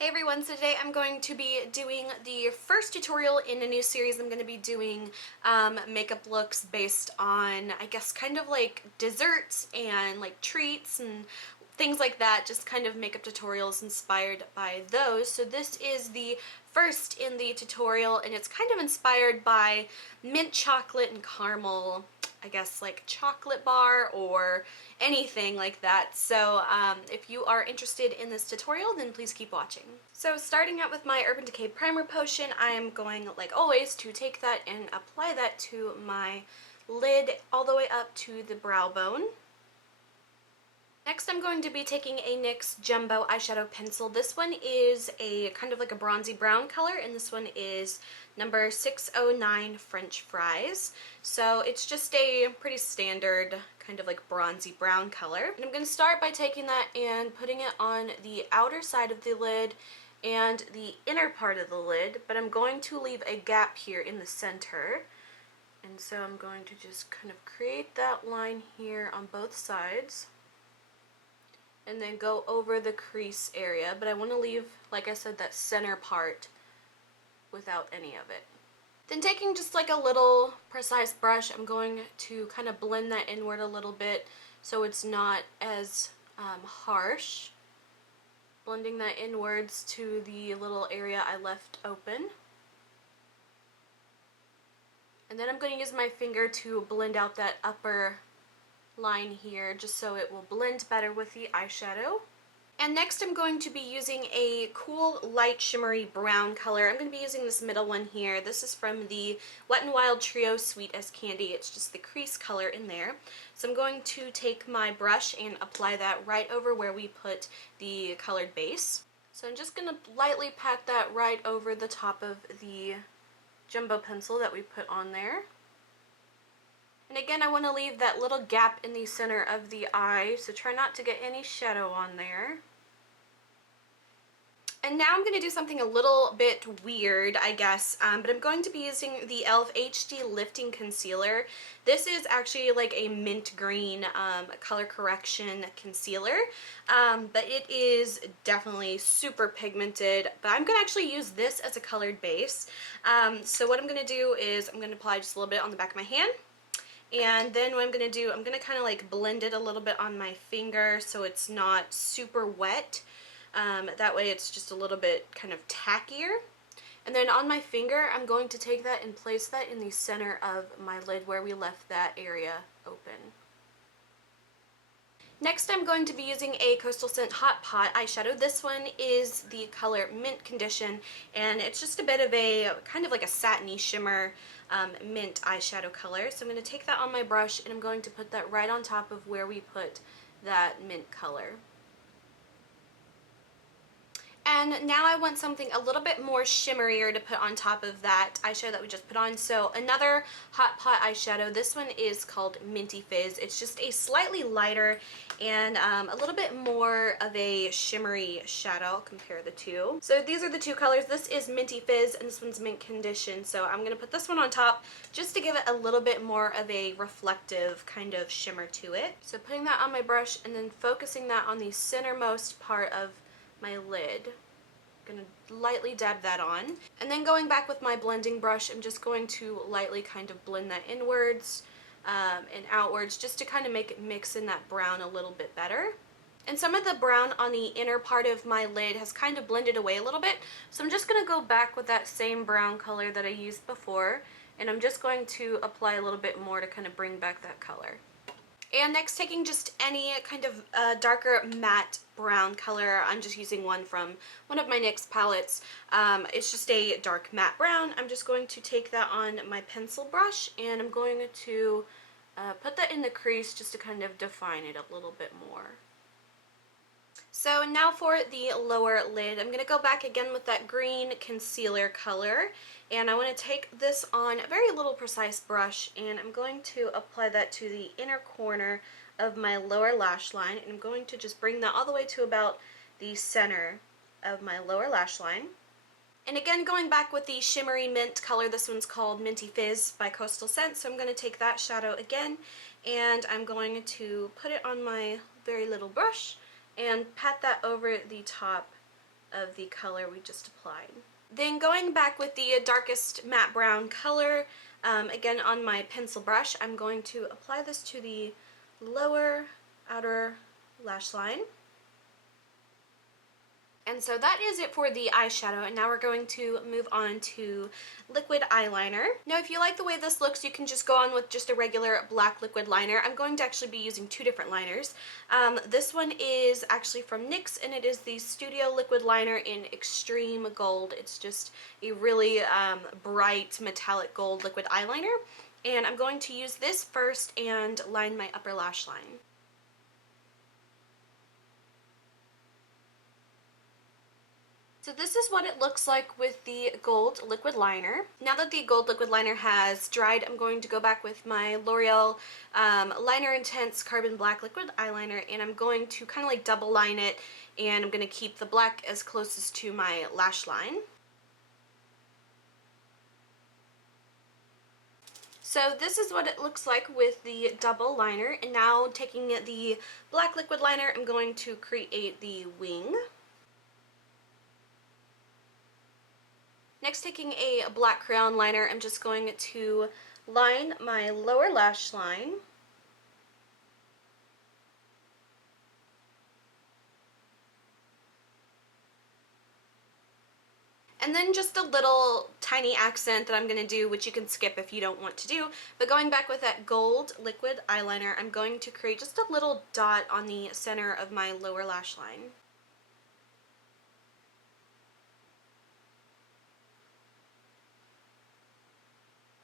Hey everyone, so today I'm going to be doing the first tutorial in a new series. I'm going to be doing makeup looks based on, I guess, kind of like desserts and like treats and things like that, just kind of makeup tutorials inspired by those. So this is the first in the tutorial and it's kind of inspired by mint chocolate and caramel, I guess, like chocolate bar or anything like that. So if you are interested in this tutorial, then please keep watching. So starting out with my Urban Decay primer potion, I am going, like always, to take that and apply that to my lid all the way up to the brow bone. Next, I'm going to be taking a NYX Jumbo eyeshadow pencil. This one is a kind of like a bronzy brown color, and this one is number 609 French Fries. So it's just a pretty standard kind of like bronzy brown color. And I'm going to start by taking that and putting it on the outer side of the lid and the inner part of the lid, but I'm going to leave a gap here in the center. And so I'm going to just kind of create that line here on both sides and then go over the crease area, but I want to leave, like I said, that center part without any of it. Then taking just like a little precise brush, I'm going to kind of blend that inward a little bit so it's not as harsh. Blending that inwards to the little area I left open. And then I'm going to use my finger to blend out that upper line here just so it will blend better with the eyeshadow. And next I'm going to be using a cool light shimmery brown color. I'm going to be using this middle one here. This is from the Wet n Wild Trio Sweet as Candy. It's just the crease color in there. So I'm going to take my brush and apply that right over where we put the colored base. So I'm just going to lightly pat that right over the top of the jumbo pencil that we put on there. And again, I want to leave that little gap in the center of the eye, so try not to get any shadow on there. And now I'm going to do something a little bit weird, I guess, but I'm going to be using the e.l.f. HD Lifting Concealer. This is actually like a mint green color correction concealer, but it is definitely super pigmented, but I'm going to actually use this as a colored base. So what I'm going to do is I'm going to apply just a little bit on the back of my hand. And then what I'm going to do, I'm going to kind of like blend it a little bit on my finger so it's not super wet. That way it's just a little bit kind of tackier. And then on my finger, I'm going to take that and place that in the center of my lid where we left that area open. Next, I'm going to be using a Coastal Scent Hot Pot eyeshadow. This one is the color Mint Condition, and it's just a bit of a kind of like a satiny shimmer mint eyeshadow color. So I'm going to take that on my brush and I'm going to put that right on top of where we put that mint color. And now I want something a little bit more shimmerier to put on top of that eyeshadow that we just put on. So another Hot Pot eyeshadow. This one is called Minty Fizz. It's just a slightly lighter and a little bit more of a shimmery shadow. I'll compare the two. So these are the two colors. This is Minty Fizz and this one's Mint Condition. So I'm going to put this one on top just to give it a little bit more of a reflective kind of shimmer to it. So putting that on my brush and then focusing that on the centermost part of my lid. I'm going to lightly dab that on. And then going back with my blending brush, I'm just going to lightly kind of blend that inwards and outwards just to kind of make it mix in that brown a little bit better. And some of the brown on the inner part of my lid has kind of blended away a little bit. So I'm just going to go back with that same brown color that I used before. And I'm just going to apply a little bit more to kind of bring back that color. And next, taking just any kind of darker matte brown color. I'm just using one from one of my NYX palettes. It's just a dark matte brown. I'm just going to take that on my pencil brush and I'm going to put that in the crease just to kind of define it a little bit more. So now for the lower lid, I'm going to go back again with that green concealer color, and I want to take this on a very little precise brush and I'm going to apply that to the inner corner of my lower lash line, and I'm going to just bring that all the way to about the center of my lower lash line. And again, going back with the shimmery mint color, this one's called Minty Fizz by Coastal Scent, so I'm going to take that shadow again and I'm going to put it on my very little brush and pat that over the top of the color we just applied. Then going back with the darkest matte brown color, again on my pencil brush, I'm going to apply this to the lower outer lash line. And so that is it for the eyeshadow, and now we're going to move on to liquid eyeliner. Now if you like the way this looks, you can just go on with just a regular black liquid liner. I'm going to actually be using two different liners. This one is actually from NYX, and it is the Studio Liquid Liner in Extreme Gold. It's just a really bright metallic gold liquid eyeliner, and I'm going to use this first and line my upper lash line. So this is what it looks like with the gold liquid liner. Now that the gold liquid liner has dried, I'm going to go back with my L'Oreal Liner Intense Carbon Black Liquid Eyeliner, and I'm going to kind of like double line it, and I'm going to keep the black as closest to my lash line. So this is what it looks like with the double liner, and now taking the black liquid liner, I'm going to create the wing. Next, taking a black crayon liner, I'm just going to line my lower lash line. And then just a little tiny accent that I'm going to do, which you can skip if you don't want to do. But going back with that gold liquid eyeliner, I'm going to create just a little dot on the center of my lower lash line.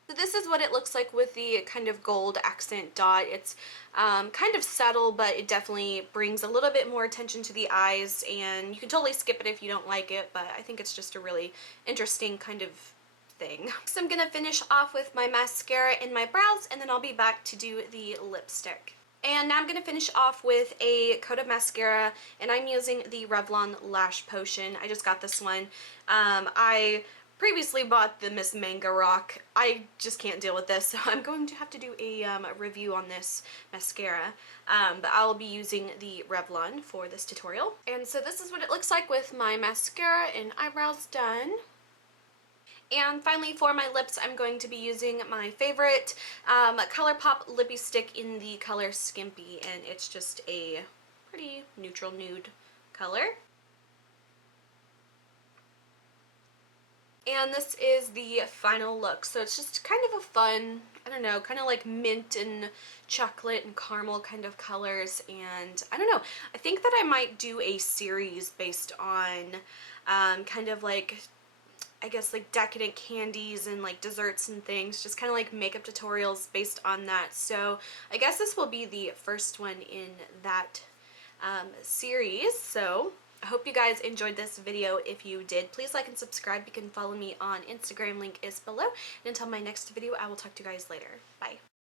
So this is what it looks like with the kind of gold accent dot. It's kind of subtle, but it definitely brings a little bit more attention to the eyes, and you can totally skip it if you don't like it, but I think it's just a really interesting kind of thing. So I'm going to finish off with my mascara and my brows, and then I'll be back to do the lipstick. And now I'm going to finish off with a coat of mascara, and I'm using the Revlon Lash Potion. I just got this one. I previously bought the Miss Manga Rock. I just can't deal with this, so I'm going to have to do a review on this mascara. But I'll be using the Revlon for this tutorial. And so this is what it looks like with my mascara and eyebrows done. And finally, for my lips, I'm going to be using my favorite ColourPop Lippie stick in the color Skimpy, and it's just a pretty neutral nude color. And this is the final look. So it's just kind of a fun, I don't know, kind of like mint and chocolate and caramel kind of colors. And I don't know, I think that I might do a series based on kind of like, I guess like decadent candies and like desserts and things, just kind of like makeup tutorials based on that. So I guess this will be the first one in that series. So I hope you guys enjoyed this video. If you did, please like and subscribe. You can follow me on Instagram, link is below. And until my next video, I will talk to you guys later. Bye.